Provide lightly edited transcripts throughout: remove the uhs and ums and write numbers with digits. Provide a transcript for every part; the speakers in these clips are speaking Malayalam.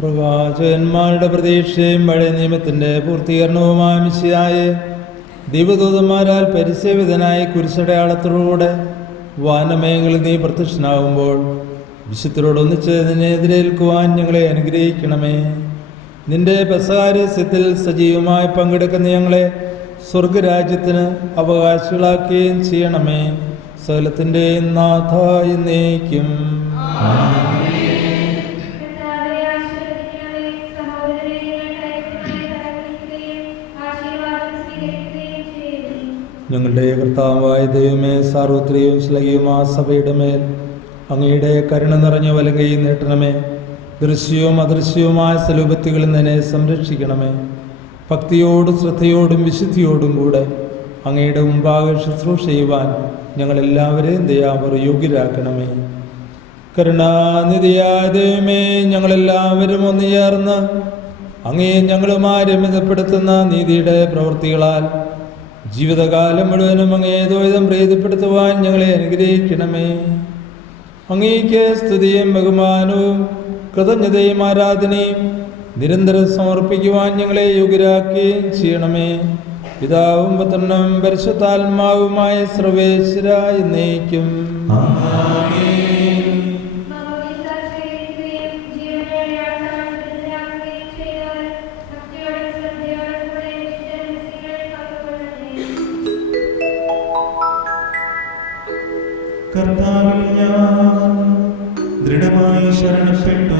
പ്രവാചകന്മാരുടെ പ്രതീക്ഷയും പഴയ നിയമത്തിന്റെ പൂർത്തീകരണവുമായ മിശിഹായെ ദൈവദൂതന്മാരാൽ പരിസേവിതനായി കുരിശടയാളത്തോടെ വാനമയങ്ങളിൽ നീ പ്രത്യക്ഷനാകുമ്പോൾ വിശുദ്ധരോടൊന്നിച്ച് നിന്നെ എതിരേൽക്കുവാൻ ഞങ്ങളെ അനുഗ്രഹിക്കണമേ. നിന്റെ പെസഹാരസ്യത്തിൽ സജീവമായി പങ്കെടുക്കുന്ന ഞങ്ങളെ സ്വർഗരാജ്യത്തിന് അവകാശികളാക്കുകയും ചെയ്യണമേ. സകലത്തിൻ്റെ നാഥ എന്നേക്കും. ഞങ്ങളുടെ കർത്താവായ ദൈവമേ, സാർവത്രികവും ശ്ലൈകയുമാ സഭയുടെ മേൽ അങ്ങയുടെ കരുണ നിറഞ്ഞ വലങ്കൈ നീട്ടണമേ. ദൃശ്യവും അദൃശ്യവുമായ സ്വരൂപത്തുകളിൽ നിന്നെ സംരക്ഷിക്കണമേ. ഭക്തിയോടും ശ്രദ്ധയോടും വിശുദ്ധിയോടും കൂടെ അങ്ങയുടെ മുമ്പാകെ ശുശ്രൂഷ ചെയ്യുവാൻ ഞങ്ങളെല്ലാവരെയും ദയാപൂർവ്വം യോഗ്യരാക്കണമേ. കരുണാനിധിയായ ദൈവമേ, ഞങ്ങളെല്ലാവരും ഒന്ന് ചേർന്ന് അങ്ങേ ഞങ്ങളുമായി രമ്യതപ്പെടുത്തുന്ന നീതിയുടെ പ്രവൃത്തികളാൽ ജീവിതകാലം മുഴുവനും അങ്ങേ ദ്വൈതം പ്രീതിപ്പെടുത്തുവാൻ ഞങ്ങളെ അനുഗ്രഹിക്കണമേ. അങ്ങേക്ക് സ്തുതിയും ബഹുമാനവും കൃതജ്ഞതയും ആരാധനയും നിരന്തരം സമർപ്പിക്കുവാൻ ഞങ്ങളെ യോഗ്യരാക്കുകയും ചെയ്യണമേ. പിതാവും പുത്രനും പരിശുദ്ധാത്മാവുമായ സർവേശ്വരാ എന്നേക്കും. കർത്താവിൽ ഞാൻ ദൃഢമായി ശരണപ്പെട്ടു.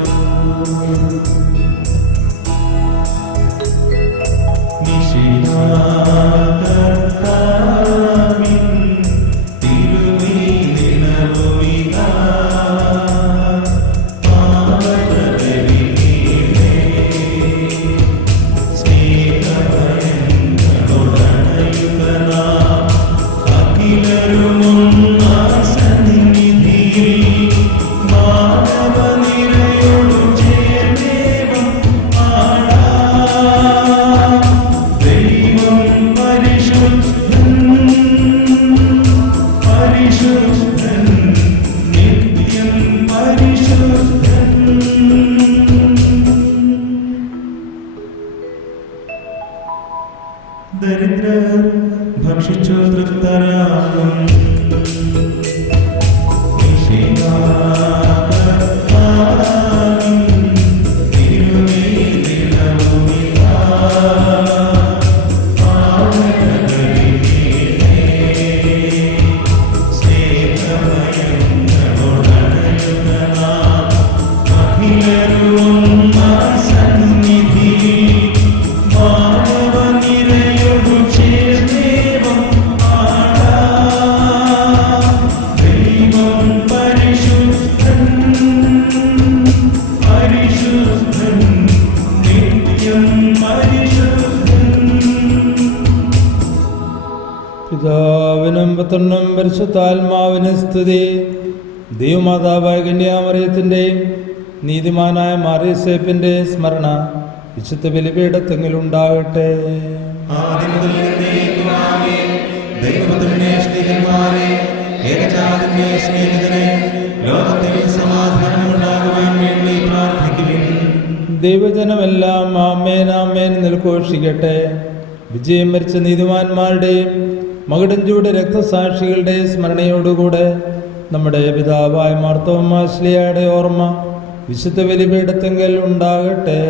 ദരിദ്രർ ഭക്ഷിച്ചു തൃപ്തരാകും. പിതാവിനും പുത്രനും പരിശുദ്ധാത്മാവിന് സ്തുതി. ദൈവമാതാവായ കന്യാമറിയത്തിൻ്റെയും നീതിമാനായ മാറിയോസേപ്പിന്റെ സ്മരണ വിശുദ്ധ ബലിപീഠത്തെങ്കിലുണ്ടാകട്ടെ. ലോകത്തിൽ സമാധാനം ഉണ്ടാകുവാൻ വേണ്ടി പ്രാർത്ഥിക്കുകയും ദൈവജനമെല്ലാം ആമേൻ ആമേൻ നിൽഘോഷിക്കട്ടെ. വിജയം വരിച്ച നീതിമാന്മാരുടെയും മകുടഞ്ചൂട് രക്തസാക്ഷികളുടെ സ്മരണയോടുകൂടെ നമ്മുടെ പിതാവായ മാർത്തോമാ ശ്ലീഹായുടെ ഓർമ്മ വിശുദ്ധ ബലിപീഠത്തിങ്കൽ ഉണ്ടാകട്ടെ.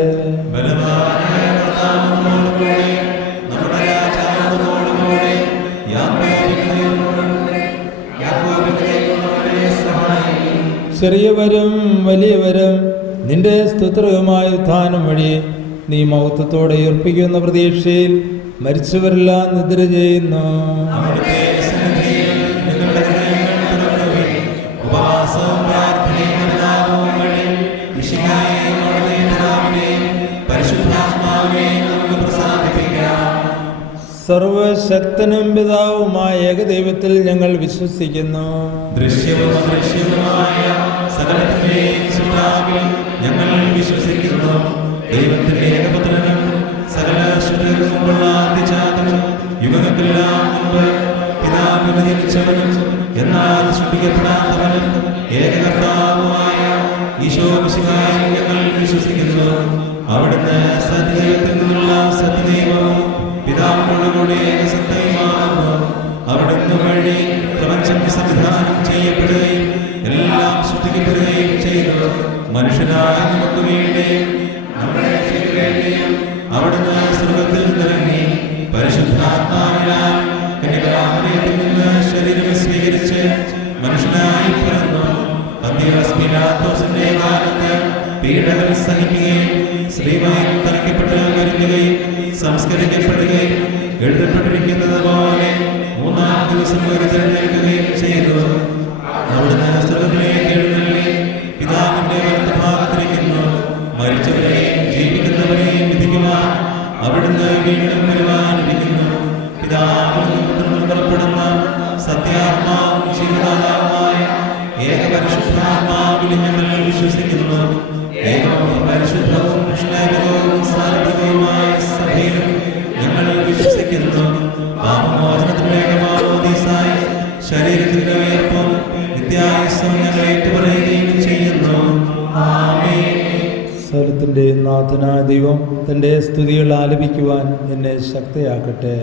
ചെറിയവരും വലിയവരും നിന്റെ സ്തുത്രവുമായ ഉത്ഥാനം വഴി നീ മഹത്വത്തോടെ ഉയർപ്പിക്കുന്ന പ്രതീക്ഷയിൽ മരിച്ചവരെല്ലാം നിദ്ര ചെയ്യുന്നു. സർവശക്തനും പിതാവുമായ ഏകദൈവത്തിൽ ഞങ്ങൾ വിശ്വസിക്കുന്നു. ദൃശ്യവും അദൃശ്യവുമായ സകലത്തിന്റെയും സൃഷ്ടാവിൽ ഞങ്ങൾ വിശ്വസിക്കുന്നു. ദൈവത്തിന്റെ ഏകപുത്രനും സകല സൃഷ്ടികൾക്കുമുള്ള ആദ്യജാതനും യുഗങ്ങൾക്കെല്ലാം മുമ്പ് പിതാവിന് ജനിച്ചവനും എന്നാൽ സൃഷ്ടിക്കപ്പെടാത്തവനും ഏകകർത്താവുമായ ഈശോ മിശിഹായിൽ ഞങ്ങൾ വിശ്വസിക്കുന്നു. അവിടുന്ന് സത്യദൈവത്തിൽ നിന്നുള്ള സത്യദൈവവും പിതാവിനോടുകൂടി സത്യമാകുന്നു. അവിടുന്ന് വഴി പ്രപഞ്ചം സംവിധാനം ചെയ്യപ്പെടുകയും എല്ലാം സൃഷ്ടിക്കപ്പെടുകയും ചെയ്തു. മനുഷ്യനായ നമുക്ക് വേണ്ടിയും നമ്മുടെ രക്ഷയ്ക്ക് വേണ്ടിയും അവിടുന്ന് സ്വർഗ്ഗത്തിൽ നിന്നിറങ്ങി പരിശുദ്ധാത്മാവിനാൽ കന്യകാമറിയത്തിൽ നിന്ന് ശരീരം സ്വീകരിച്ച് മനുഷ്യനായി പിറന്നു. പന്തിയോസ് പീലാത്തോസിന്റെ കാലത്ത് പീഡകൾ സഹിക്കുകയും ശ്രീമായി തറയ്ക്കപ്പെട്ട് മരിക്കുകയും സംസ്കരിക്കപ്പെടുകയും എഴുതപ്പെട്ടിരിക്കുന്നത് പോലെ മൂന്നാം ദിവസം ഉയർത്തെഴുന്നേൽക്കുകയും ചെയ്തു. അവിടുന്ന് സ്വർഗ്ഗത്തിലേക്ക് എഴുന്നള്ളി പിതാവിന്റെ വലത്തുഭാഗത്തിരിക്കുന്നു. മരിച്ചവരെയും ജീവിക്കുന്നവരെയും വിധിക്കുവാൻ അവിടുന്ന് വീണ്ടും വരുവാനിരിക്കുന്നു. പിതാവിൽ നിന്ന് പുറപ്പെടുന്ന സത്യാത്മാവും ജീവദാതാവുമായ ഏകപരിശുദ്ധാത്മാവിൽ ഞങ്ങൾ വിശ്വസിക്കുന്നു. ഏകവും പരിശുദ്ധവും സ്നേഹവും സാരഭവുമായ സഭയിലും ഞങ്ങൾ വിശ്വസിക്കുന്നു. പാപമോചനത്തിന്റെ മാമോദീസായി ശരീരത്തിന്റെ ഉയർപ്പും നിത്യായുസ്സും ഞങ്ങൾ ഏറ്റുപറയുകയും ചെയ്യുന്നു. ആമേൻ. സ്വലത്തിന്റെ നാഥനായ ദൈവം തന്റെ സ്തുതികൾ ആലപിക്കുവാൻ എന്നെ ശക്തയാക്കട്ടെ.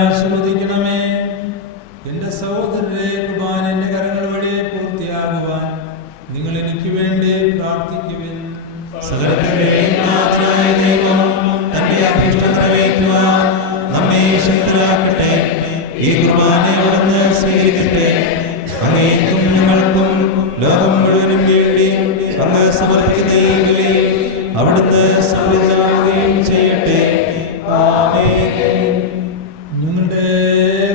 ആശീർവദിക്കണമേ. എന്റെ സഹോദരരെ, കുർബാന എന്റെ കരങ്ങൾ വഴി പൂർത്തിയാകുവാൻ നിങ്ങൾ എനിക്ക് വേണ്ടി പ്രാർത്ഥിക്കുവിൻ. സകലത്തിന്റെയും നാഥനായ ദൈവം തന്റെ അഭീഷ്ടം നിറവേറ്റുവാൻ നമ്മെ ശക്തരാക്കട്ടെ. ഈ കുർബാന അവിടുന്ന് സ്വീകരിക്കട്ടെ. അങ്ങേക്കും ഞങ്ങൾക്കും ലോകം മുഴുവനും വേണ്ടി അങ്ങ് സമർപ്പിക്കുന്ന ഈ ബലി അവിടുന്ന് സമൃദ്ധമാവുകയും ചെയ്യട്ടെ. ആമേൻ. ഞങ്ങളുടെ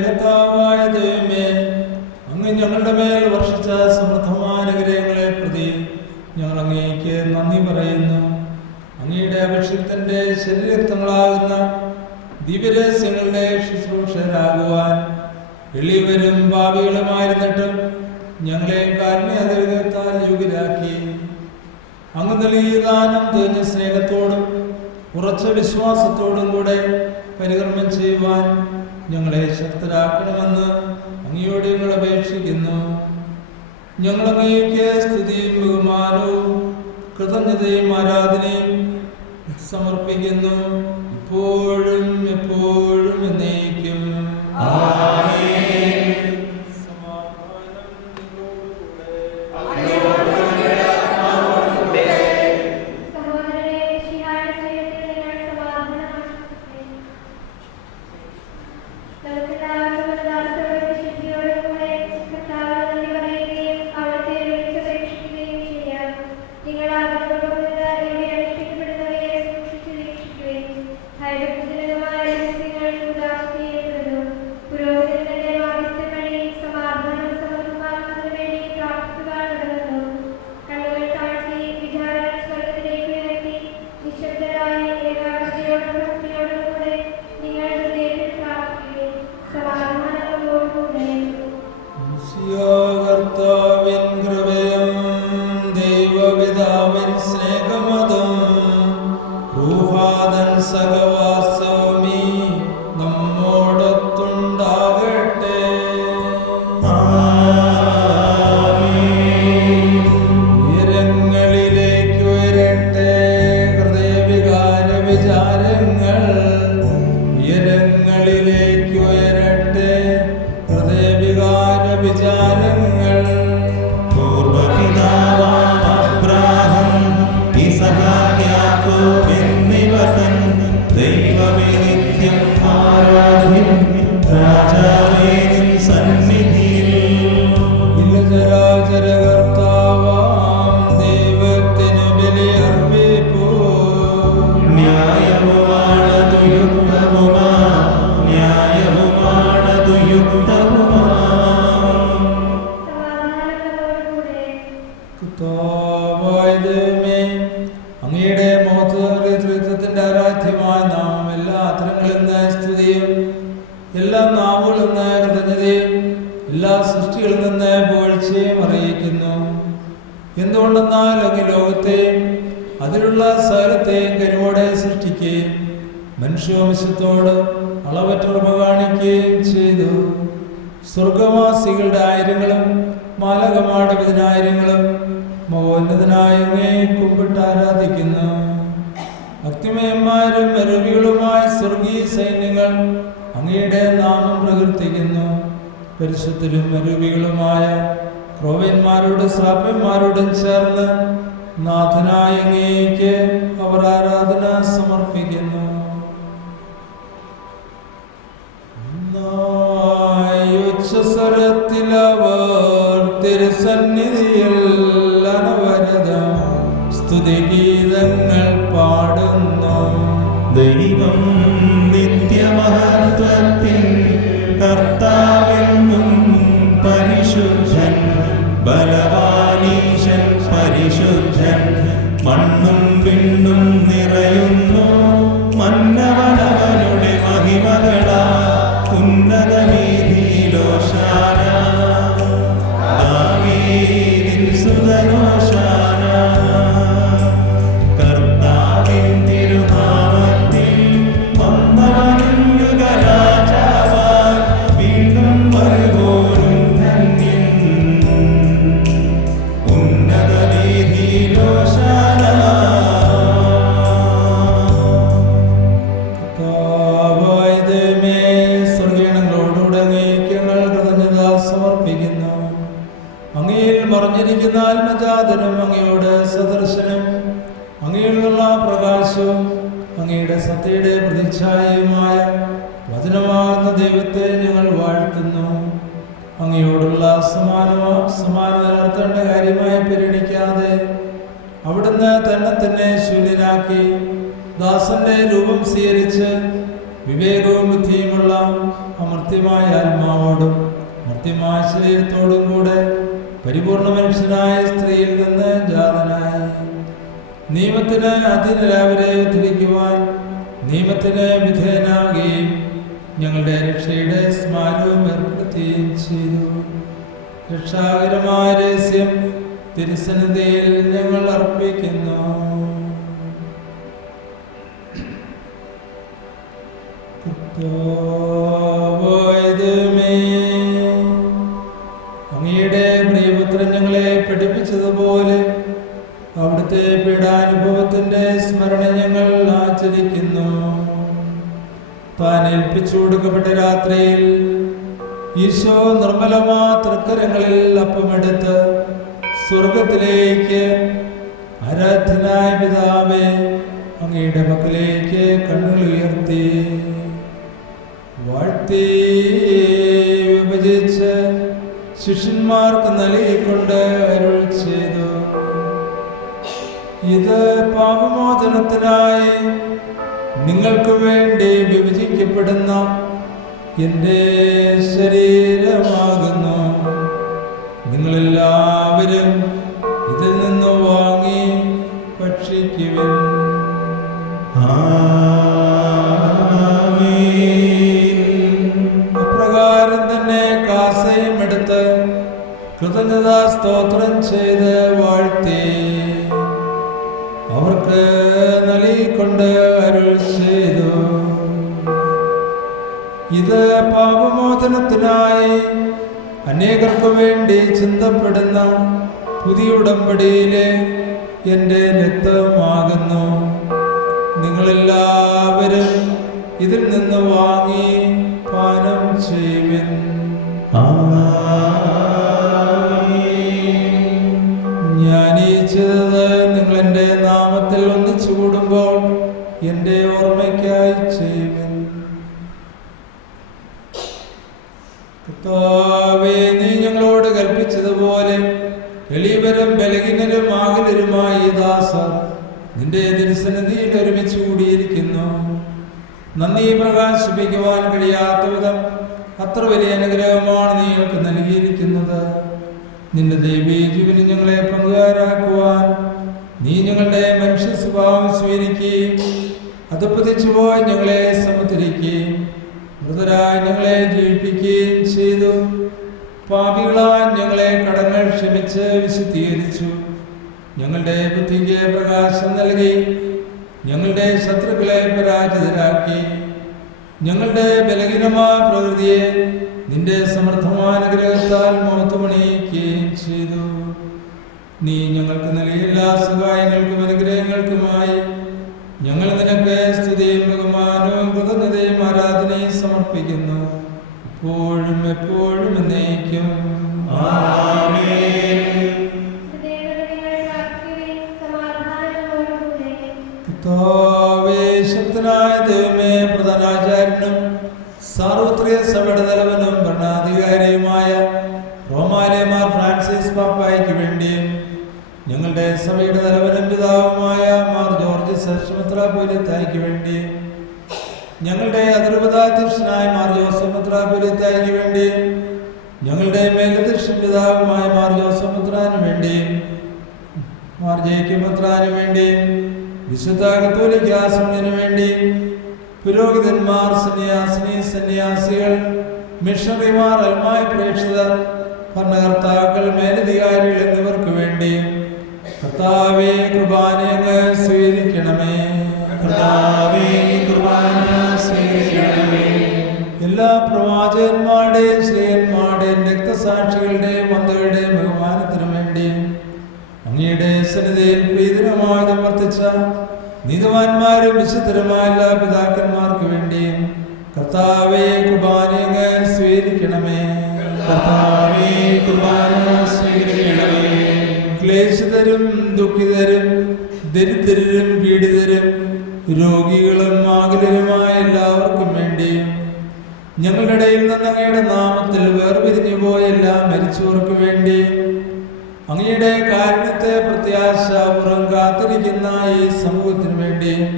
കർത്താവായ ദൈവമേ, അങ്ങ് ഞങ്ങളുടെ മേൽ വർഷിച്ച സമൃദ്ധമായ അനുഗ്രഹങ്ങളെ പ്രതി ഞങ്ങൾ അങ്ങേക്ക് നന്ദി പറയുന്നു. അങ്ങയുടെ അഭിഷിക്തന്റെ ശരീരത്വങ്ങളാകുന്ന ദിവ്യരഹസ്യങ്ങളുടെ ശുശ്രൂഷകരാകുവാൻ എളിയവരും ഭാവികളുമായിരുന്നിട്ടും ഞങ്ങളെ കാരുണ്യാതിരകത്താൽ യോഗ്യരാക്കി. അങ്ങ് നൽകിയ ദാനം തികഞ്ഞ സ്നേഹത്തോടും ഉറച്ച വിശ്വാസത്തോടും കൂടെ പരികർമ്മം ചെയ്യുവാൻ ഞങ്ങളെ ശക്തരാക്കണമെന്ന് അങ്ങയോട് ഞങ്ങൾ അപേക്ഷിക്കുന്നു. ഞങ്ങൾ അങ്ങേക്ക് സ്തുതിയും ബഹുമാനവും കൃതജ്ഞതയും ആരാധനയും സമർപ്പിക്കുന്നു, ഇപ്പോഴും എപ്പോഴും എന്നേക്കും. ഹൈഡ്രോജനുമായ രഹസ്യങ്ങൾ ഉദാസീനപ്പെടുന്നു. സഹവാസവുമീ നമ്മോടൊത്തുണ്ടാകട്ടെ. ഉയരങ്ങളിലേക്ക് ഉയരട്ടെ ഹൃദയവികാര വിചാരങ്ങൾ, ഉയരങ്ങളിലേക്ക് ഉയരട്ടെ ഹൃദയവികാര വിചാരങ്ങൾ. പൂർവപിതാവാം അബ്രാഹാം, ഇസഹാക്ക്, യാക്കോബ് എന്നിവർ തൻ ദൈവമേ നിത്യം ആരാധ്യൻ, രാജാവേ നിൻ സന്നിധിയിൽ. ഇല്ലചരാചര കർത്താവാം ദൈവത്തിനു ബലിയർപ്പിപ്പൂ. ന്യായവുമാണതു യുക്തവുമാ, ന്യായവുമാണതു യുക്തവുമാ. കർത്താവായ ദൈവമേ, അങ്ങയുടെ മഹത്വത്തിന്റെ ആരാധ്യമായ നാമം എല്ലാ അത്തരങ്ങളിൽ നിന്ന് സ്തുതിയും എല്ലാ നാവുകളിൽ നിന്ന് കൃതജ്ഞതയും എല്ലാ സൃഷ്ടികളിൽ നിന്ന് പുകഴ്ചയും അറിയിക്കുന്നു. എന്തുകൊണ്ടെന്നാൽ അങ്ങ് ലോകത്തെയും അതിലുള്ള സകലത്തെയും കരുവോടെ സൃഷ്ടിക്കുകയും മനുഷ്യവംശത്തോട് അളവറ്റ കൃപ കാണിക്കുകയും ചെയ്തു. സ്വർഗവാസികളുടെ ആയിരങ്ങളും മാലകമാരുടെ പതിനായിരങ്ങളും മഹോന്നതനായ അങ്ങയെ കുമ്പിട്ട് ആരാധിക്കുന്നു. ഭക്തിമയന്മാരും മെരുവികളുമായ സ്വർഗീയ സൈന്യങ്ങൾ അങ്ങയുടെ നാമം പ്രകീർത്തിക്കുന്നു. പരിശുദ്ധരും മെരുവികളുമായ ക്രോവ്യന്മാരോടും ശ്രാപ്യന്മാരോടും ചേർന്ന് നാഥനായ അങ്ങേക്ക് അവർ ആരാധന സമർപ്പിക്കുന്നു. ഉച്ചസ്വരത്തിലവർ തിരുസന്നിധിയിൽ അനവരതം സ്തുതിഗീതങ്ങൾ പാടുന്നു. ദൈവം നിത്യമഹത്വത്തിൽ കർത്താവെന്നും പരിശുദ്ധൻ, ബലവാനീശൻ പരിശുദ്ധൻ. മണ്ണും വിണ്ണും നിറയുന്നു മന്നവനവനുടെ മഹിമകളാ. ഉന്നത വീതിയിലോശാന, ദാവീദിൻ സുതനോശാന. കർത്താവിൻ തിരുനാമത്തിൽ വന്നവനും യുഗരാജാവാൻ, വീണ്ടും വരുവോനും ധന്യൻ. ഉന്നത വീതിയിലോശാന. കർത്താവായ ദൈവമേ, സ്വർഗീയങ്ങളോടുകൂടെ അങ്ങേക്ക് ഞങ്ങൾ കൃതജ്ഞത സമർപ്പിക്കുന്നു. അങ്ങയിൽ മറഞ്ഞിരിക്കുന്ന ആത്മജാതനും അങ്ങയോട് സദർശനം, അങ്ങയിലുള്ള പ്രകാശവും അങ്ങയുടെ സത്യയുടെ പ്രതിച്ഛായയുമായ വചനമാകുന്ന ദൈവത്തെ ഞങ്ങൾ വാഴ്ത്തുന്നു. അങ്ങയോടുള്ള സമാനത നടത്തേണ്ട കാര്യമായി പരിഗണിക്കാതെ അവിടുന്ന് തന്നെ ശൂന്യനാക്കി ദാസന്റെ രൂപം സ്വീകരിച്ച് വിവേകവും ബുദ്ധിയുമുള്ള അമർത്യമായ ആത്മാവോടും മർത്യമായ ശരീരത്തോടും കൂടെ പരിപൂർണ മനുഷ്യനായ സ്ത്രീയിൽ നിന്ന് ജാതനായി നിയമത്തിന് അധീനരാവരെ ഉദ്ധരിക്കുവാൻ നിയമത്തിന് വിധേയനാകുകയും ഞങ്ങളുടെ രക്ഷയുടെ സ്മാരകവും ഏർപ്പെടുത്തുകയും ചെയ്തു. രക്ഷാകരമായ രഹസ്യം തിരുസന്നിധിയിൽ ഞങ്ങൾ അർപ്പിക്കുന്നു. കർത്താവായ ദൈവമേ, അങ്ങയുടെ പ്രിയപുത്രൻ ഞങ്ങളെ പഠിപ്പിച്ചതുപോലെ അവിടുത്തെ പീഡാനുഭവത്തിന്റെ സ്മരണ ഞങ്ങൾ ആചരിക്കുന്നു. താൻ ഏൽപ്പിച്ചു കൊടുക്കപ്പെട്ട രാത്രിയിൽ ഈശോ നിർമ്മലമാ തൃക്കരങ്ങളിൽ അപ്പമെടുത്ത് സ്വർഗത്തിലേക്ക് ആരാധ്യനായ പിതാവേ അങ്ങയുടെ മക്കളിലേക്ക് കണ്ണുകൾ ഉയർത്തി വാഴ്ത്തി വിഭജിച്ച് ശിഷ്യന്മാർക്ക് നൽകിക്കൊണ്ട് അരുൾ ചെയ്തു, ഇത് പാപമോചനത്തിനായി നിങ്ങൾക്ക് വേണ്ടി വിഭജിക്കപ്പെടുന്ന എൻ്റെ ശരീരമാകുന്നു. നിങ്ങളെല്ലാവരും ഇതിൽ നിന്ന് വാങ്ങി ഭക്ഷിക്കുവിൻ. അപ്രകാരം തന്നെ കാസയും എടുത്ത് കൃതജ്ഞതാ സ്തോത്രം ചെയ്ത് വാഴ്ത്തി അവർക്ക് അവർക്ക് നൽകിക്കൊണ്ട് അരുൾ ചെയ്തു. ഇത് പാപമോചനത്തിനായി അനേകർക്കു വേണ്ടി ചിന്തപ്പെടുന്ന പുതിയ ഉടമ്പടിയിലെ എൻ്റെ രക്തമാകുന്നു. നിങ്ങളെല്ലാവരും ഇതിൽ നിന്ന് വാങ്ങി പാനം ചെയ്യുവിൻ. ഞാൻ ഈ ചെയ്തത് നിങ്ങൾ എൻ്റെ നാമത്തിൽ ഒന്നിച്ചു കൂടുമ്പോൾ എൻ്റെ ഓർമ്മയ്ക്കായി ചെയ്യുവിൻ. കർത്താവേ, നീ ഞങ്ങളോട് കൽപ്പിച്ചതുപോലെ എളിയവരും ബലഹീനരും ആകുലരുമായ ഈ ദാസർ നിന്റെ തിരുസന്നിധിയിൽ ഒരുമിച്ച് കൂടിയിരിക്കുന്നു. നന്ദി പ്രകാശിപ്പിക്കുവാൻ കഴിയാത്ത വിധം അത്ര വലിയ അനുഗ്രഹമാണ് നീ ഞങ്ങൾക്ക് നൽകിയിരിക്കുന്നത്. നിന്റെ ദൈവീ ജീവന് ഞങ്ങളെ പങ്കുകാരാക്കുവാൻ നീ ഞങ്ങളുടെ മനുഷ്യ സ്വഭാവം സ്വീകരിക്കുകയും അത് പതിച്ചുപോയി ഞങ്ങളെ സമുദ്രിക്കുകയും മൃതരായി ഞങ്ങളെ ജീവിപ്പിക്കുകയും ചെയ്തു. പാപികളായി ഞങ്ങളെ കടങ്ങൾ ക്ഷമിച്ച് വിശുദ്ധീകരിച്ചു. ഞങ്ങളുടെ ബുദ്ധിക്ക് പ്രകാശം നൽകി ഞങ്ങളുടെ ശത്രുക്കളെ പരാജിതരാക്കി. ഞങ്ങളുടെ ബലഹീനമായ പ്രകൃതിയെ നിന്റെ സമർത്ഥമായ അനുഗ്രഹത്താൽ മോത്തമണിയിക്കുകയും ചെയ്തു. നീ ഞങ്ങൾക്ക് നൽകിയ എല്ലാ സഹായങ്ങൾക്കും അനുഗ്രഹങ്ങൾക്കുമായി ഞങ്ങൾ നിനക്ക് സ്തുതിയും ബഹുമാനവും കൃതജ്ഞതയും ആരാധനയും സമർപ്പിക്കുന്നു, ഇപ്പോഴും എപ്പോഴും എന്നേക്കും. ആമേൻ. ശക്തനായ ദൈവമേ, പ്രധാനാചാര്യനും സാർവത്രിക സഭയുടെ തലവനും ഭരണാധികാരിയുമായ റോമാലയ മാർ ഫ്രാൻസിസ് പാപ്പായ്ക്ക് വേണ്ടിയും ഞങ്ങളുടെ സഭയുടെ തലവനും പിതാവുമായ മാർ ജോർജ് മെത്രാപ്പോലീത്തായ്ക്ക് വേണ്ടിയും ഞങ്ങളുടെ അതിരൂപതാധ്യക്ഷനായ മാർ ജോസഫ് മെത്രാപ്പോലീത്തായ്ക്ക് വേണ്ടിയും ഞങ്ങളുടെ മേലധ്യക്ഷൻ പിതാവുമായ മാർ ജോസഫ് മെത്രാന് വേണ്ടിയും മാർ ജേക്കബ് മെത്രാന് വേണ്ടിയും വിശുദ്ധ കത്തോലിക്ക അസംബ്ലിന് വേണ്ടി പുരോഹിതന്മാർ, സന്യാസികൾ, മിഷണറിമാർ, അൽമായ പ്രേക്ഷിതർ, ഭരണകർത്താക്കൾ, മേലധികാരികൾ എന്നിവർക്ക് വേണ്ടി കർത്താവേ കുർബാന അങ്ങ് സ്വീകരിക്കണമേ. കർത്താവേ കുർബാന സ്വീകരിക്കണമേ. എല്ലാ പ്രവാചകന്മാരുടെയും ശ്രീയന്മാരുടെയും രക്തസാക്ഷികളുടെയും മന്ത്രിയുടെയും ബഹുമാനത്തിനു വേണ്ടി അങ്ങയുടെ സന്നിധിയിൽ പ്രീതികരമായി വർത്തിച്ച നീതിമാന്മാരും വിശുദ്ധരുമായ എല്ലാ പിതാക്കന്മാർക്ക് വേണ്ടിയും കർത്താവേ കുർബാന അങ്ങ് സ്വീകരിക്കണമേ. കർത്താവേ കുർബാന സ്വീകരിക്കണമേ. ക്ലേശിതരും ദുഃഖിതരും ദരിദ്രരും പീഡിതരും രോഗികളും ആകുലരുമായ എല്ലാവർക്കും വേണ്ടിയും ഞങ്ങളുടെ ഇടയിൽ നിന്ന് അങ്ങയുടെ നാമത്തിൽ വേർപിരിഞ്ഞു പോയ എല്ലാ മരിച്ചവർക്ക് വേണ്ടിയും അങ്ങയുടെ കാരുണ്യത്തെ പ്രത്യാശാപൂർവം കാത്തിരിക്കുന്ന ഈ സമൂഹത്തിന് വേണ്ടിയും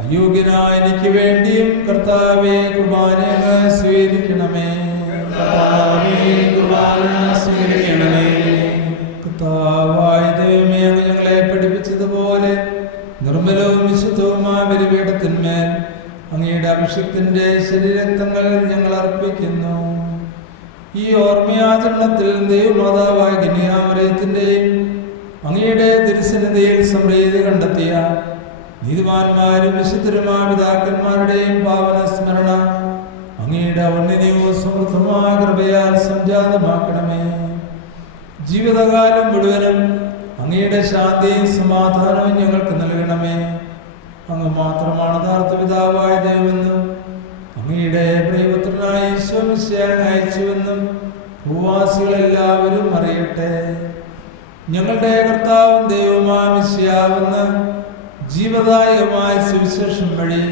അയോഗ്യനായ എനിക്ക് വേണ്ടിയും കർത്താവേ കുർബാന അങ്ങ് സ്വീകരിക്കണമേ. കർത്താവേ കുർബാന സ്വീകരിക്കണമേ. കർത്താവായ ദൈവമേ, അങ്ങ് ഞങ്ങളെ പഠിപ്പിച്ചതുപോലെ നിർമ്മലവും വിശുദ്ധവുമായ ബലിപീഠത്തിന്മേൽ അങ്ങയുടെ അഭിഷേകത്തിന്റെ ശരീരരക്തങ്ങൾ ഞങ്ങൾ അർപ്പിക്കുന്നു. ഈ ഓർമ്മയാചരണത്തിൽ ദൈവമാതാവായ കന്യാമറിയത്തിന്റെയും അങ്ങയുടെ തിരുസന്നിധിയിൽ സംപ്രീതി കണ്ടെത്തിയ നീതിമാന്മാരും വിശുദ്ധരുമായ പിതാക്കന്മാരുടെയും പാവന സ്മരണ അങ്ങയുടെ ഔന്നത്യവും സമൃദ്ധമായ കൃപയാൽ സംജാതമാക്കണമേ. ജീവിതകാലം മുഴുവനും അങ്ങയുടെ ശാന്തിയും സമാധാനവും ഞങ്ങൾക്ക് നൽകണമേ. അങ്ങ് മാത്രമാണ് യഥാർത്ഥ പിതാവായ ദൈവമെന്നും അങ്ങയുടെ പ്രിയപുത്രനായ ഈശോ മിശിഹായെ അയച്ചുവെന്നും ഭൂവാസികളെല്ലാവരും അറിയട്ടെ. ഞങ്ങളുടെ കർത്താവും ദൈവവുമായ മിശിഹാവെന്ന് ജീവദായകമായ സുവിശേഷം വഴി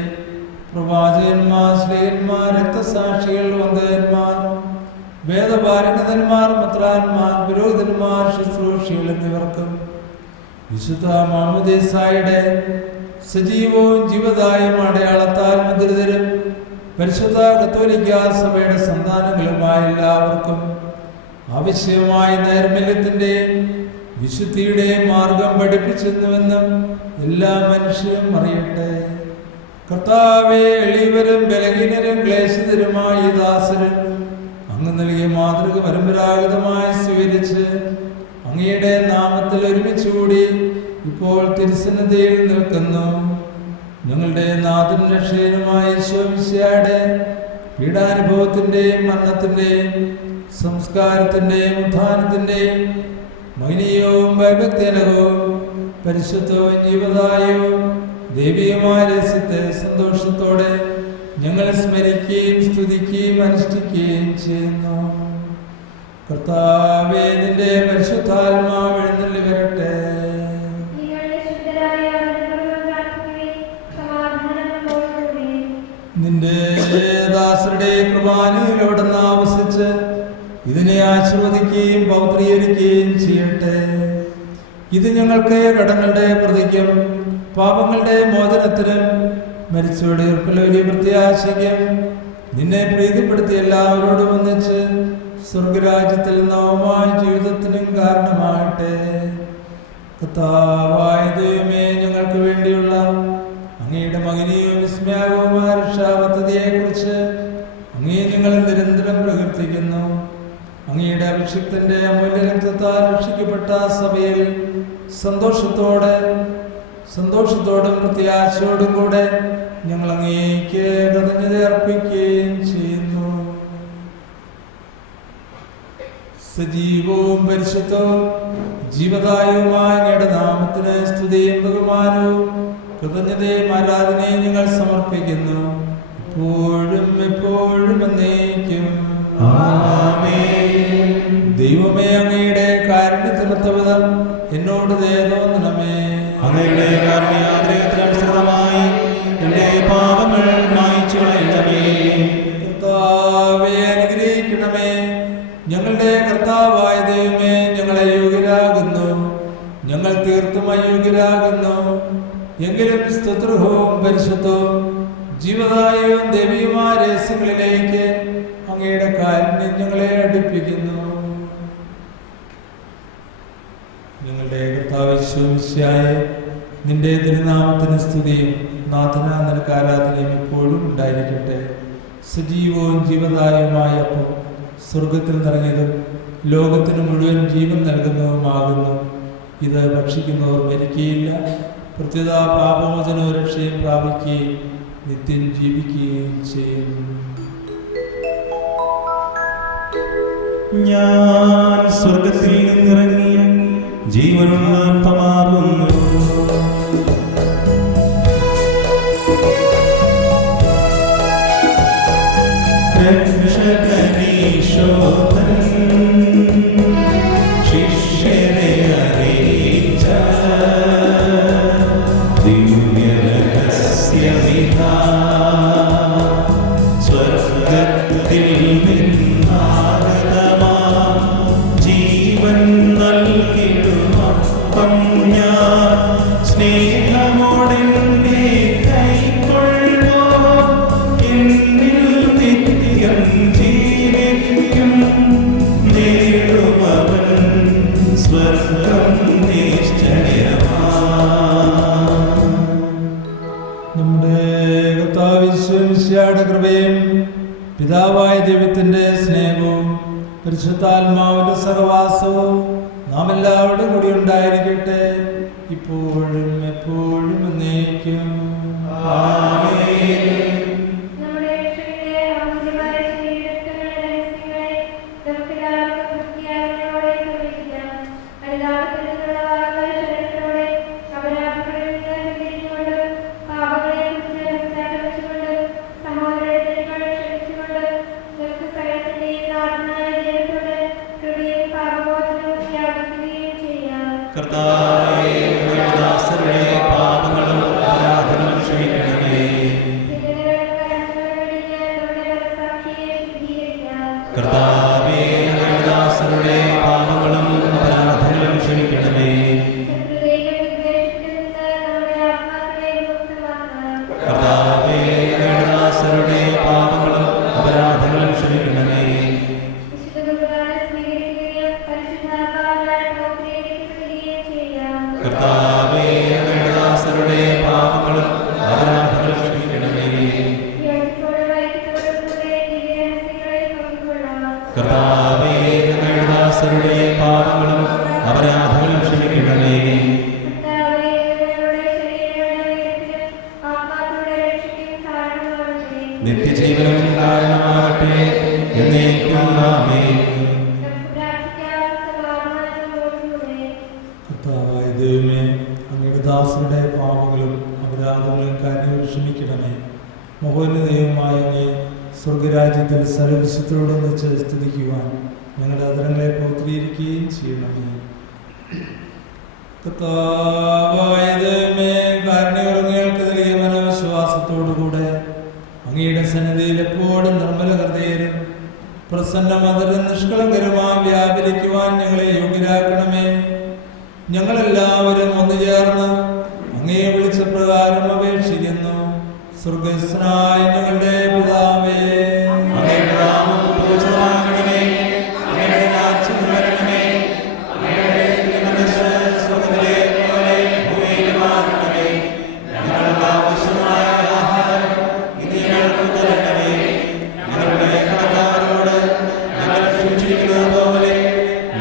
പ്രവാചകന്മാർ, ശ്ലീഹന്മാർ, രക്തസാക്ഷികൾ, വന്ദകന്മാർ, വേദപാരംഗതന്മാർ, മെത്രാന്മാർ, പുരോഹിതന്മാർ, ശുശ്രൂഷികൾ എന്നിവർക്കും വിശുദ്ധ മാമോദീസായുടെ സജീവവും ജീവദായകവും അടയാളത്താൽ മുദ്രിതരും പരിശുദ്ധ കത്തോലിക്ക സഭയുടെ സന്താനങ്ങളുമായ എല്ലാവർക്കും ആവശ്യമായ നൈർമല്യത്തിന്റെയും വിശുദ്ധിയുടെയും മാർഗം പഠിപ്പിച്ചെന്നുവെന്നും എല്ലാ മനുഷ്യരും അറിയട്ടെ. കർത്താവേ, എളിയവരും ബലഹീനരും ക്ലേശിതരുമായ ഈ ദാസരും അങ്ങ് നൽകിയ മാതൃക പരമ്പരാഗതമായി സ്വീകരിച്ച് അങ്ങയുടെ നാമത്തിൽ ഒരുമിച്ചുകൂടി ഇപ്പോൾ തിരുസന്നിധിയിൽ നിൽക്കുന്നു. ഞങ്ങളുടെ നാഥൻ രക്ഷകനുമായ ഈശോ മിശിഹായുടെ പീഡാനുഭവത്തിന്റെയും മരണത്തിന്റെയും സംസ്കാരത്തിന്റെയും ഉത്ഥാനത്തിന്റെയും മഹനീയവും ഭയഭക്തിജനകവും പരിശുദ്ധവും ജീവദായകവും ദൈവികമായ രഹസ്യത്തെ സന്തോഷത്തോടെ ഞങ്ങൾ സ്മരിക്കുകയും സ്തുതിക്കുകയും അനുഷ്ഠിക്കുകയും ചെയ്യുന്നു. കർത്താവേ, നിന്റെ പരിശുദ്ധാത്മാവ് എഴുന്നള്ളി വരട്ടെ. നിന്റെ ദാസരുടെ കൃപാനുവിൽ അവിടുന്ന് ആവസിച്ച് ഇതിനെ ആശീർവദിക്കുകയും പൗത്രീകരിക്കുകയും ചെയ്യട്ടെ. ഇത് ഞങ്ങൾക്ക് കടങ്ങളുടെ പ്രതിക്കും പാപങ്ങളുടെ മോചനത്തിനും മരിച്ചവരുടെ ഉൾപ്പെടെ വലിയ പ്രത്യാശയ്ക്കും നിന്നെ പ്രീതിപ്പെടുത്തിയ എല്ലാവരോടും ഒന്നിച്ച് സ്വർഗരാജ്യത്തിൽ നവമായ ജീവിതത്തിനും കാരണമാകട്ടെ. കർത്താവായ ദൈവമേ, ഞങ്ങൾക്ക് വേണ്ടിയുള്ള അങ്ങയുടെ മകനീയവും വിസ്മയവുമായ രക്ഷാപദ്ധതിയെക്കുറിച്ച് അങ്ങേ ഞങ്ങൾ നിരന്തരം പ്രകീർത്തിക്കുന്നു. അങ്ങയുടെ അഭിഷിക്തന്റെ അമൂല്യ രക്തത്താൽ രക്ഷിക്കപ്പെട്ട സഭയിൽ സന്തോഷത്തോടും പ്രത്യാശയോടും കൂടെ ഞങ്ങൾ അങ്ങേക്ക് കൃതജ്ഞത അർപ്പിക്കുകയും ചെയ്യുന്നു. സജീവവും പരിശുദ്ധവും ജീവദായകവുമായ അങ്ങയുടെ നാമത്തിന് സ്തുതിയും ബഹുമാനവും കൃതജ്ഞതയും ആരാധനയും ഞങ്ങൾ സമർപ്പിക്കുന്നു, എപ്പോഴും എപ്പോഴും എന്നേക്കും. ദൈവമേ, അങ്ങയുടെ കാരുണ്യത്തിനൊത്തവിധം എന്നോട് ദയ തോന്നണമേ. അങ്ങയുടെ കാരുണ്യാഗ്രഹത്തിനനുസൃതമായി എന്റെ പാപങ്ങൾ മായ്ച്ചു കളയണമേ. കർത്താവേ, അനുഗ്രഹിക്കണമേ. ഞങ്ങളുടെ കർത്താവായ ദൈവമേ, ഞങ്ങളെ യോഗ്യരാകുന്നു, ഞങ്ങൾ തീർത്തും അയോഗ്യരാകുന്നു. എങ്കിലും സ്തുത്യർഹവും പരിശുദ്ധവും ജീവദായകവും ദൈവികമായ രഹസ്യങ്ങളിലേക്ക് അങ്ങയുടെ കാരുണ്യം ഞങ്ങളെ അടുപ്പിക്കുന്നു. ഞങ്ങളുടെ കർത്താവ് ഈശോ മിശിഹായേ, നിന്റെ തിരുനാമത്തിന് സ്തുതിയും നാഥനാ നിനക്ക് ആരാധനയും എപ്പോഴും ഉണ്ടായിരിക്കട്ടെ. സജീവവും ജീവദായകവുമായ അപ്പം സ്വർഗത്തിൽ നിറങ്ങിയതും ലോകത്തിന് മുഴുവൻ ജീവൻ നൽകുന്നതുമാകുന്നു. ഇത് ഭക്ഷിക്കുന്നവർ മരിക്കുകയില്ല, പ്രത്യുത പാപമോചനവും രക്ഷയും പ്രാപിക്കുകയും നിത്യം ജീവിക്കുകയും ചെയ്യും. ഞാൻ സ്വർഗത്തിൽ നിന്നിറങ്ങിയ ജീവനുള്ള അപ്പമാകുന്നു. രക്ഷകനീശോധൻ ശിഷ്യരെ അറിയിച്ച ദിവ്യരഹസ്യമിതാ സ്വർഗത്തിൽ നിന്നാഗതമാ ജീവൻ നൽകിടുമപ്പം ഞാൻ സ്നേഹമോടെന്റെ കൈക്കൊള്ളോ എന്നിൽ നിത്യം ജീവിക്കും നേടുമവൻ സ്വർഗം നിശ്ചയമാ. നമ്മുടെ കർത്താവ് ഈശോ മിശിഹായുടെ കൃപയും പിതാവായ ദൈവത്തിന്റെ സ്നേഹവും പരിശുദ്ധാത്മാവിന്റെ സഹവാസവും നാം എല്ലാവരുടെയും കൂടി ഉണ്ടായിരിക്കട്ടെ, ഇപ്പോഴും എപ്പോഴും എന്നേക്കും. ആമേൻ. കർത്താവേ, അങ്ങയുടെ ദാസരുടെ പാപങ്ങളും അപരാധങ്ങളും ക്ഷമിക്കണമേ. നിത്യജീവനും കാരണമാകട്ടെ. എന്നേക്കും ആമേൻ. കർത്താവായ ദൈവമേ, അങ്ങയുടെ ദാസരുടെ പാപങ്ങളും അപരാധങ്ങളും കാര്യം ക്ഷമിക്കണമേ. മഹോന്നതയുമായ അങ്ങേ സ്വർഗരാജ്യത്തിൽ സർവവിശുദ്ധരോട് വെച്ച് സ്തുതിക്കുവാൻ ഞങ്ങളുടെ അതരങ്ങളെ പൗത്രീകരിക്കുകയും ചെയ്യണമേ. കർത്താവായ ദൈവമേ, കാരുണ്യങ്ങൾക്ക് നൽകിയ മനോവിശ്വാസത്തോടുകൂടെ അങ്ങയുടെ സന്നിധിയിൽ എപ്പോഴും നിർമ്മല ഹൃദയരും പ്രസന്നമതരും നിഷ്കളങ്കരുമായി വ്യാപരിക്കുവാൻ ഞങ്ങളെ യോഗ്യരാക്കണമേ. ഞങ്ങളെല്ലാവരും ഒന്നു ചേർന്ന് അങ്ങയെ വിളിച്ച പ്രകാരം അപേക്ഷിക്കുന്നു. സ്വർഗസ്ഥനായ ഞങ്ങളുടെ പിതാവേ, അങ്ങയുടെ നാമം പൂജിതമാകണമേ. അങ്ങയുടെ രാജ്യം വരണമേ. അങ്ങയുടെ തിരുമനസ്സ് സ്വർഗ്ഗത്തിലെ പോലെ ഭൂമിയിലുമാകണമേ. ഞങ്ങൾക്ക് ആവശ്യമായ ആഹാരം ഇന്ന് ഞങ്ങൾക്ക് തരണമേ. ഞങ്ങളുടെ കടക്കാരോട് ഞങ്ങൾ ക്ഷമിച്ചിരിക്കുന്നത് പോലെ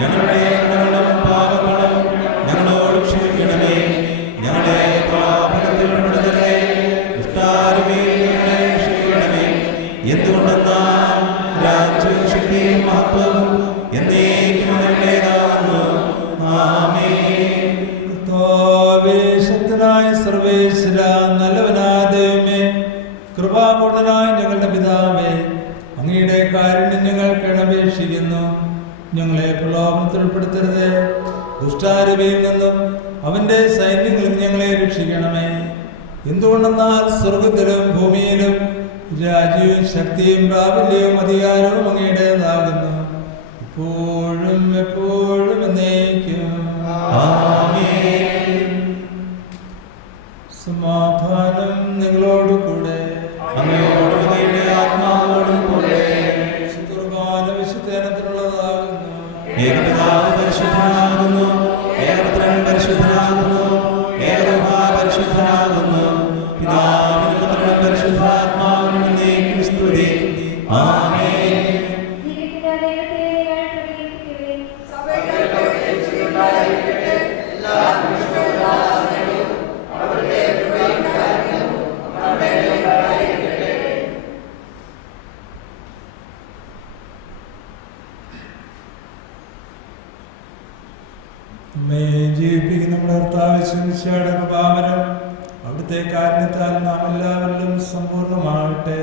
ഞങ്ങളുടെ കടങ്ങളും പാപങ്ങളും ഞങ്ങളോട് ക്ഷമിക്കണമേ. ഞങ്ങളെ പാപത്തിൽ ഉൾപ്പെടുത്തരുതേ. എന്തുകൊണ്ടെന്നാൽ രാജ്യവും ശക്തിയും മഹത്വവും എന്നേക്കും അങ്ങയുടേതാകുന്നു. ആമേൻ. ശക്തനായ സർവേശ്വര, നല്ലവനായ ദൈവമേ, കൃപാപൂർണനായ ഞങ്ങളുടെ പിതാവേ, അങ്ങയുടെ കാരുണ്യം ഞങ്ങൾക്ക് അപേക്ഷിക്കുന്നു. ഞങ്ങളെ പ്രലോഭനത്തിൽ ഉൾപ്പെടുത്തരുത്. ദുഷ്ടാരൂപിയിൽ നിന്നും അവന്റെ സൈന്യങ്ങളിൽ ഞങ്ങളെ രക്ഷിക്കണമേ. എന്തുകൊണ്ടെന്നാൽ സ്വർഗത്തിലും ഭൂമിയിലും രാജ്യവും ശക്തിയും പ്രാബല്യവും അധികാരവും അങ്ങയുടേതാകുന്നു, ഇപ്പോഴും എപ്പോഴും എന്നേക്കും. ആമേൻ. സമാധാനം നിങ്ങളോട് കൂടെ, അങ്ങയോടും അങ്ങയുടെ ആത്മാവോടും കൂടെ. കുർബാന വിശുദ്ധീകരണത്തിനുള്ളതാകുന്നു. ഏകപിതാവ് പരിശുദ്ധനാകുന്നു, ഏകപുത്രൻ പരിശുദ്ധനാകുന്നു, ഏകരൂഹ പരിശുദ്ധനാകുന്നു. പിതാവിനും പുത്രനും പരിശുദ്ധാത്മാവിനും എന്നേക്കും സ്തുതി. ആമേൻ. നമ്മെ ജീവിപ്പിക്കുന്ന നമ്മുടെ കർത്താവ് ശിംശയുടെ കൃപാവരം അവിടുത്തെ കാരണത്താൽ നാം എല്ലാവരിലും സമ്പൂർണ്ണമാകട്ടെ.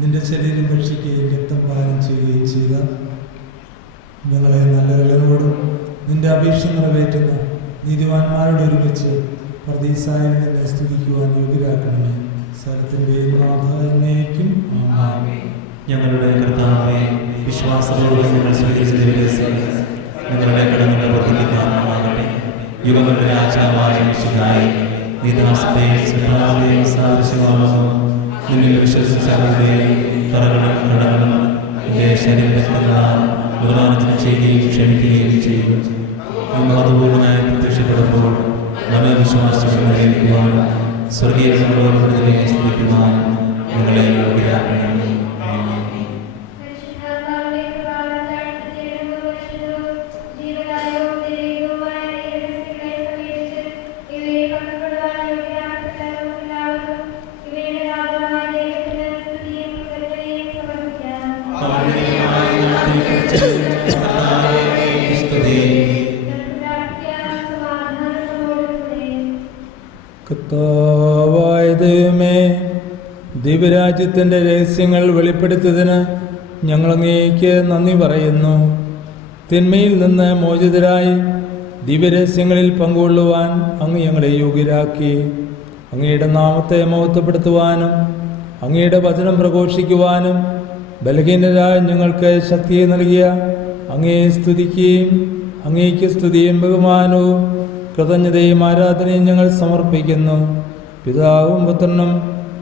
നിന്റെ ശരീരം ഭക്ഷിക്കുകയും രക്തം പാനം ചെയ്യുകയും ചെയ്ത ഞങ്ങളെ നല്ല വിലകളോടും നിന്റെ അപേക്ഷ നിറവേറ്റുന്ന നീതിവാന്മാരോട് ഒരുമിച്ച് പർദീസായിൽ നിന്നെ സ്തുതിക്കുവാൻ യോഗ്യരാക്കണമേ. സ്ഥലത്തിൻ്റെ എന്നേക്കും ആമേൻ. ഞങ്ങളുടെ കർത്താവേ, വിശ്വാസത്തോടെ ഞങ്ങൾ സ്വീകരിച്ച ഞങ്ങളുടെ കടങ്ങളുടെ പ്രവൃത്തിക്ക് കാരണമാകട്ടെ. യുഗങ്ങളുടെ രാജാവായ മിശിഹായി നീദാസത്തെയും സ്വഭാവത്തെയും സാദൃശ്യമാകുന്നു. നിന്നിൽ വിശ്വസിച്ചവരുടെയും കറകളും കടകളും എൻ്റെ ശരീരങ്ങളാൽ ബഹുമാനത്തിന് ചെയ്യുകയും ക്ഷമിക്കുകയും ചെയ്യും. ഈ മഹത്വപൂർണ്ണമായി പ്രത്യക്ഷപ്പെടുമ്പോൾ മനോവിശ്വാസം നേരിടുവാനും സ്വർഗീയ സംഭവപ്പെടുത്തലിനെ സ്തുതിക്കുവാനും ഞങ്ങളെ യോഗ്യരാക്കണമേ. കർത്താവായ ദൈവമേ, ദിവ്യരാജ്യത്തിൻ്റെ രഹസ്യങ്ങൾ വെളിപ്പെടുത്തിയതിന് ഞങ്ങൾ അങ്ങേക്ക് നന്ദി പറയുന്നു. തിന്മയിൽ നിന്ന് മോചിതരായി ദിവ്യരഹസ്യങ്ങളിൽ പങ്കുകൊള്ളുവാൻ അങ്ങ് ഞങ്ങളെ യോഗ്യരാക്കി. അങ്ങയുടെ നാമത്തെ മഹത്വപ്പെടുത്തുവാനും അങ്ങയുടെ വചനം പ്രഘോഷിക്കുവാനും ബലഹീനരായ ഞങ്ങൾക്ക് ശക്തിയെ നൽകിയ അങ്ങയെ സ്തുതിക്കുകയും അങ്ങേക്ക് സ്തുതിയും ബഹുമാനവും കൃതജ്ഞതയും ആരാധനയും ഞങ്ങൾ സമർപ്പിക്കുന്നു. പിതാവും പുത്രനും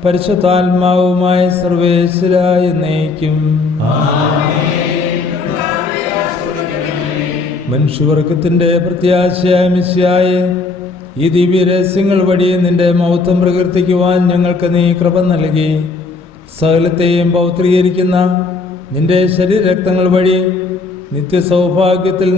പരിശുദ്ധാത്മാവുമായ സർവേശ്വരായ എന്നേക്കും. മനുഷ്യവർഗത്തിൻ്റെ പ്രത്യാശയായ മിശിഹായെ, ഈ ദിവ്യരഹസ്യങ്ങൾ വഴി നിന്റെ മഹത്വം പ്രകീർത്തിക്കുവാൻ ഞങ്ങൾക്ക് നീ കൃപ നൽകി. സകലത്തെയും പൗത്രീകരിക്കുന്ന നിന്റെ ശരീരരക്തങ്ങൾ വഴി നിത്യസൗഭാഗ്യത്തിൽ